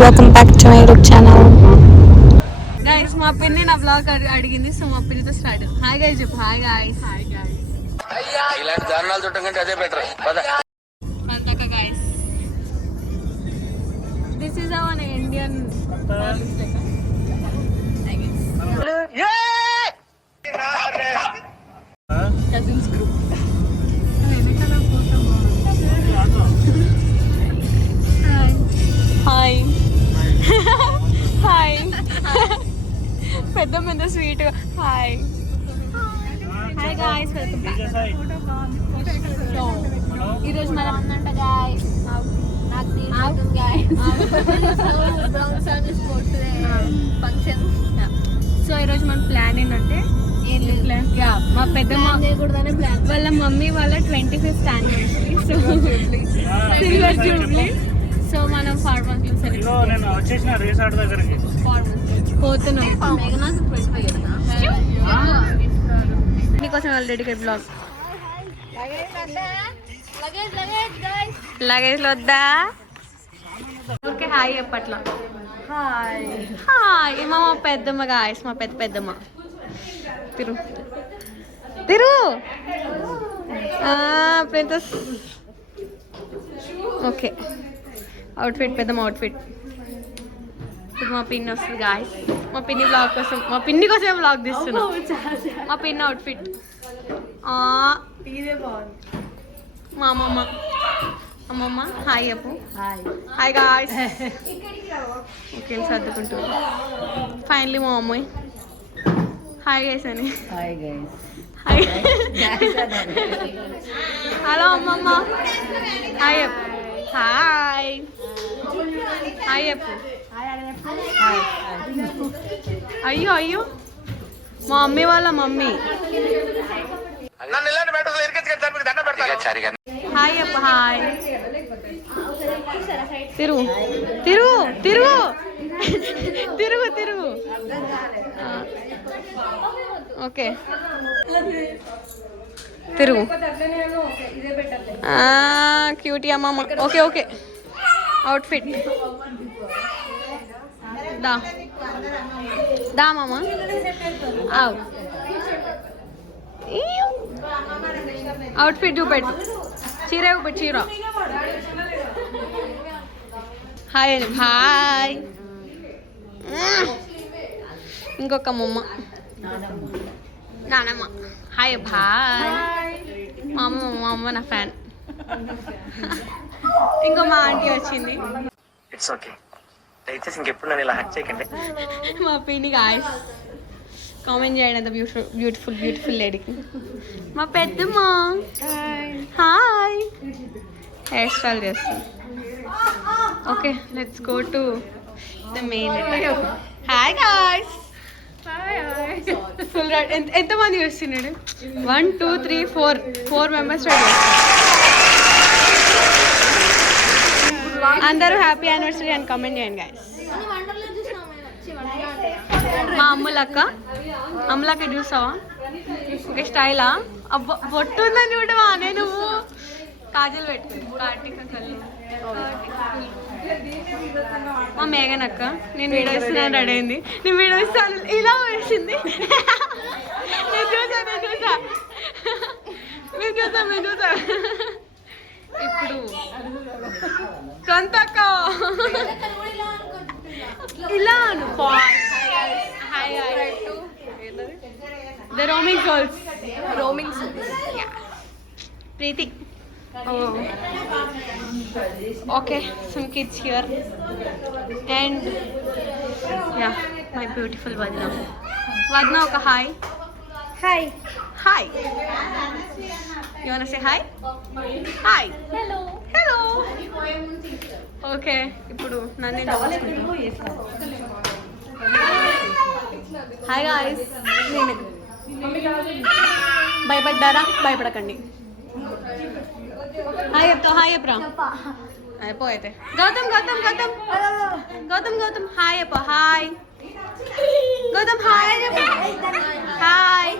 Welcome back to my YouTube channel. Guys మా పిన్ని నా బ్లాగ్ అడిగింది, సో మా పిన్నితో స్టార్ట్. హాయ్ గైస్ చెప్పు. Hi guys. Hi guys. ఇలాంటి దారుణాలు చూడటం కంటే అదే బెటర్. పంతక guys, this is our Indian cousins group. Hi hi పెద్ద పెద్ద sweet. Hi hi guys, welcome back. So ఈరోజు మనం ఉందంట గాయ్స్, నాకు ఫంక్షన్. సో ఈరోజు మన ప్లాన్ ఏంటంటే మా పెద్దమ్మ వాళ్ళ మమ్మీ వాళ్ళ 25th anniversary, so silver Jubilee. So మనం ఫార్మల్ పోతున్నాం. నీకోసం డెడికేట్ బ్లాగ్. లగేజ్ వద్దా? ఓకే హాయ్ చెప్పట్లా. Hi hi. మా పెద్దమ్మ గాయస్, మా పెద్దమ్మ. తిరు తిరు ప్రిన్సెస్. ఓకే అవుట్ఫిట్, పెద్దమ్మ అవుట్ఫిట్. ఇప్పుడు మా పిన్ని వస్తుంది గాయస్. మా పిన్ని బ్లాగ్ కోసం, మా పిన్ని కోసమే బ్లాగ్ తీస్తున్నా. మా పిన్ని అవుట్ఫిట్. మా అమ్మమ్మ. అమ్మమ్మ హాయ్ చెప్పు. Hi guys. ఓకే సర్దుకుంటూ ఫైనలీ మా అమ్మాయి హాయ్ గైస్ అని. హాయ్ హలో అమ్మమ్మ. హాయ్ చెప్పు. హాయ్ హాయ్ చెప్పు. అయ్యో అయ్యో మా మమ్మీ వాళ్ళ మమ్మీ. హాయ్ చెప్పు. హాయ్. తిరుగు తిరుగు తిరుగు తిరుగు తిరుగు. ఓకే తిరుగు. క్యూటీ అమ్మమ్మ. Okay okay outfit. దా దా మామ. అవు అవుట్ఫిట్ చూపెట్టు. చీర చూపెట్టు. చీర. హాయ్ అని. హాయ్. ఇంకొక అమ్మమ్మ నానమ్మ. Hi bye. మా అమ్మ నా ఫ్యాన్. ఇంకో మా ఆంటీ వచ్చింది. ఇట్స్ ఓకే, దయచేసి ఇంకెప్పుడు నన్ను ఇలా హక్ చేయకండి. మా పిన్ని గాయ్స్ కామెంట్ చేయండి అంత బ్యూటిఫుల్ బ్యూటిఫుల్ లేడీకి. మా పెద్దమ్మ హాయ్. హెయిర్ స్టైల్ చేస్తుంది. Okay let's go to the main. Hi guys. Full ride. ఎంతమంది వస్తున్నాడు? 1 2 3 4 మెంబర్స్ రైడ్ చేస్తారు. అందరూ హ్యాపీ యానివర్సరీ అని కామెంట్ చేయండి గాయ్స్. మా అమ్ములక్క చూసావా? ఓకే స్టైలా? బొట్టు ఉందని చూడవా? నేను కాజల్ పెట్టు. కార్తీక కళ్ళు. మా మేఘనక్క. నేను వీడియో ఇస్తున్నాను రెడీ అయింది. నేను వీడియో ఇస్తాను ఇలా వేసింది. నేను చూసా. ఇప్పుడు సొంతక్క ఇలా the roaming girls. Preeti. Okay, some kids here and yeah, my beautiful Vadna. Okay, hi. You wanna say hi? Hi. Hello. Okay, ఇప్పుడు నన్ను హాయ్ గాయ్స్. నేను భయపడ్డారా? భయపడకండి. హాయ్ చెప్తా. హాయ్ చెప్పరా. అయిపోయితే గౌతమ్ హాయ్ చెప్ప. హాయ్ గౌతమ్. హాయ్ చెప్ప. Hi.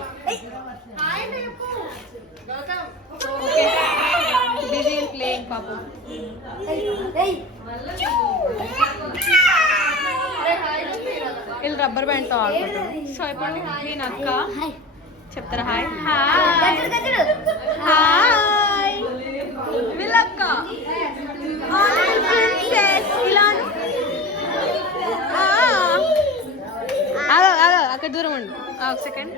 Busy in playing, Papu. వాళ్ళు rubber band తో ఆడుకుంటారు. సో ఇప్పుడు నేను అక్క చెప్తారా హాయ్ హాయ్ వీళ్ళక్క అక్కడ దూరం ఉండు ఒక సెకండ్.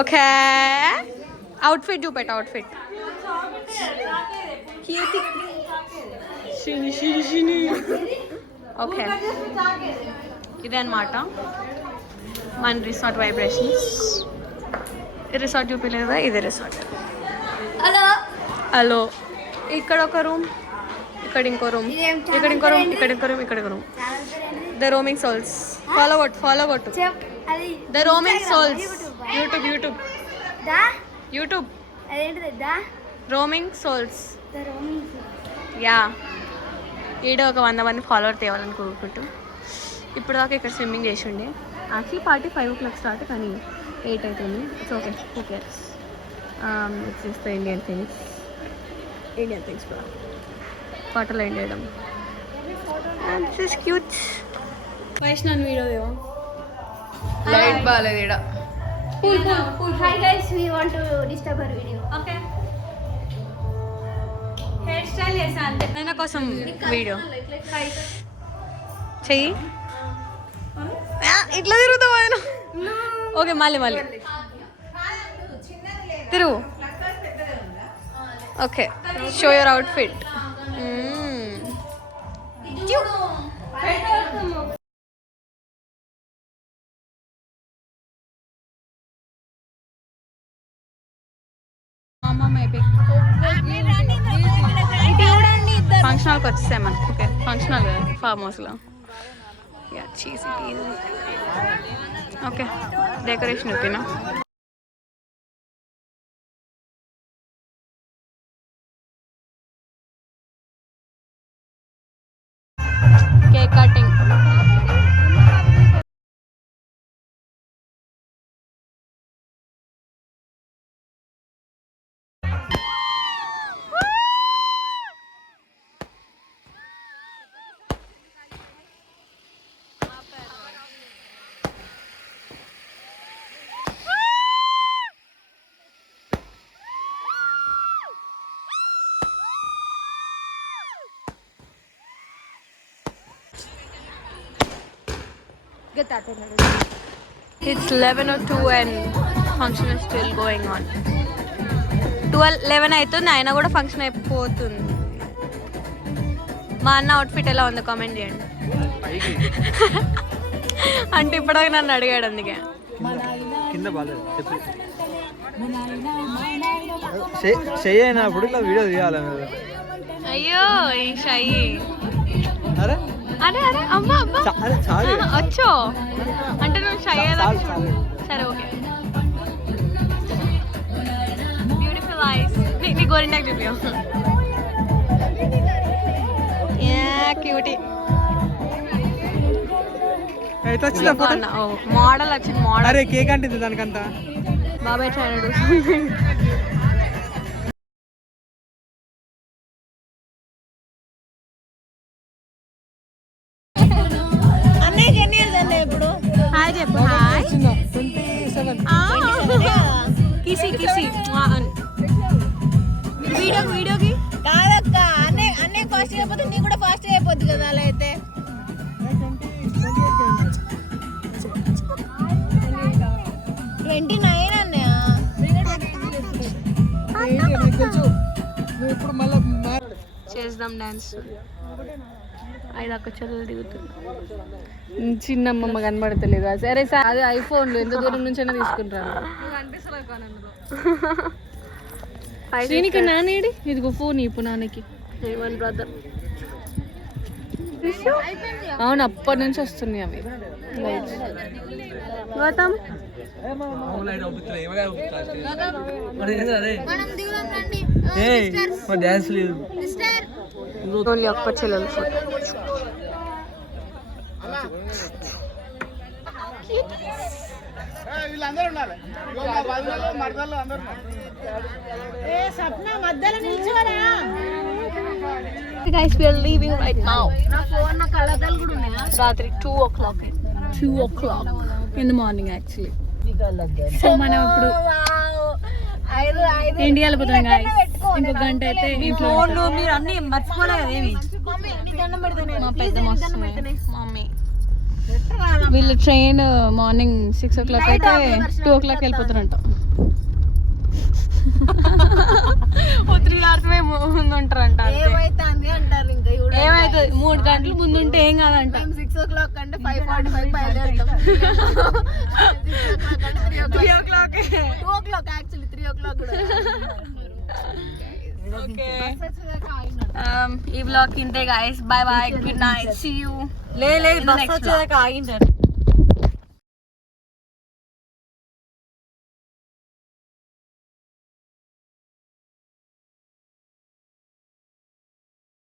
ఓకే అవుట్ఫిట్ చూపెట్టు అవుట్ఫిట్ ఓకే ఇదే అనమాట మన రిసార్ట్ వైబ్రేషన్స్. రిసార్ట్ చూపించలేదా ఇదే రిసార్ట్. హలో ఇక్కడ ఒక రూమ్ ఇక్కడ ఇంకో రూమ్ ఇక్కడ ఇంకో రూమ్ ఇక్కడ ఇంకో రూమ్ ఇక్కడ ఇంకో room. The Roaming Souls follow కొట్టు the Roaming Souls YouTube Roaming Souls yeah. ఈడ ఒక 100 మంది ఫాలోవర్ తేవాలని కోరుకుంటూ ఇప్పుడు దాకా ఇక్కడ స్విమ్మింగ్ చేసి ఉండే. యాక్చువల్లీ పార్టీ 5 o'clock స్టార్ట్ కానీ 8 అవుతుంది. It's okay who cares. It's just the Indian things కూడా పాటలు ఎండ్ చేయడం. This is cute. Vaishnav video Deva light బాగాలేదు ఇక్కడ. Hi guys, we want to disturb our video. Okay hair style చేసా అంతే. ఆయన కోసం వీడియో చెయ్యి ఇట్లా తిరుగుతావు ఆయన. ఓకే మళ్ళీ తిరుగు. Okay show your outfit. Function హాల్కి వచ్చేసాం మనం. ఓకే ఫంక్షన్ హాల్ కదా ఫార్మ్ హౌస్లో. యా చీజ్ ఓకే డెకరేషన్ ఓకేనా. Cake cutting. It's 11:02 and function is still going on. 11 అవుతుంది అయినా కూడా ఫంక్షన్ అయిపోతుంది. మా అన్న అవుట్ఫిట్ ఎలా ఉందో కామెంట్ చేయండి. అంటే ఇప్పటిదాకా నన్ను అడిగాడు అందుకే. అయ్యో ఈ షై అరే అరే అమ్మా వచ్చో అంటే నువ్వు షై సరే ఓకే. Beautiful eyes. నీ గోరింటాకు చూపియా క్యూటీ. మోడల్ వచ్చింది మోడల్. కేక్ అంటే దానికంతా బాబాయ్ చాయడు. హాయ్ చెప్పు. హాయ్ కిసి వీడియోకి కాదక్క అన్నీ ఫాస్ట్ అయిపోతుంది. నీ కూడా ఫాస్ట్ అయిపోద్ది కదా అలా అయితే. 29 అన్నయ్య. చేద్దాం డాన్స్. 5 అక్క చెల్లెలు దిగుతుంది. చిన్నమ్మ కనబడతలేదు. సరే సార్ అదే ఐఫోన్లు ఎంత దూరం నుంచైనా తీసుకుంటారు. శ్రీనికి నానేడి ఇదిగో ఫోన్ ఇప్పు నాన్నకి. హేమన్ బ్రదర్ అవును అప్పటి నుంచి వస్తున్నాయి అవి. గౌతమ్ ఓన్లీ అక్క చెల్లెలు photo. Guys, we are leaving right now. నా ఫోన్ నా కళ్ళద్దాలు కూడా ఉన్నాయా? రాత్రి 2 o'clock. 2 o'clock in the morning actually. So మనం ఇప్పుడు ఇండియాలో పోతాం guys. ఇంకో గంట అయితే ఇంట్లో మీరు అన్ని మర్చిపోలేదు ఏమి మా పెద్ద మమ్మీ వీళ్ళు ట్రైన్ మార్నింగ్ 6 o'clock అయితే 2 o'clock వెళ్ళిపోతారంట. 3 hours ముందు ఉంటారంట. ఏమైతుంది అంటారు ఇంకా ఏమైతుంది 3 గంటలు ముందు ఉంటే ఏం కాదంట. 6 o'clock అంటే 5:45 బయలుదేరుతాం. 3 o'clock 2 o'clock యాక్చువల్లీ 3 o'clock కూడా. ఓకే ఈ బ్లాగ్ ఇంతే guys. Bye bye, good night, see you. Bus వచ్చేదాకా ఆగింటారు.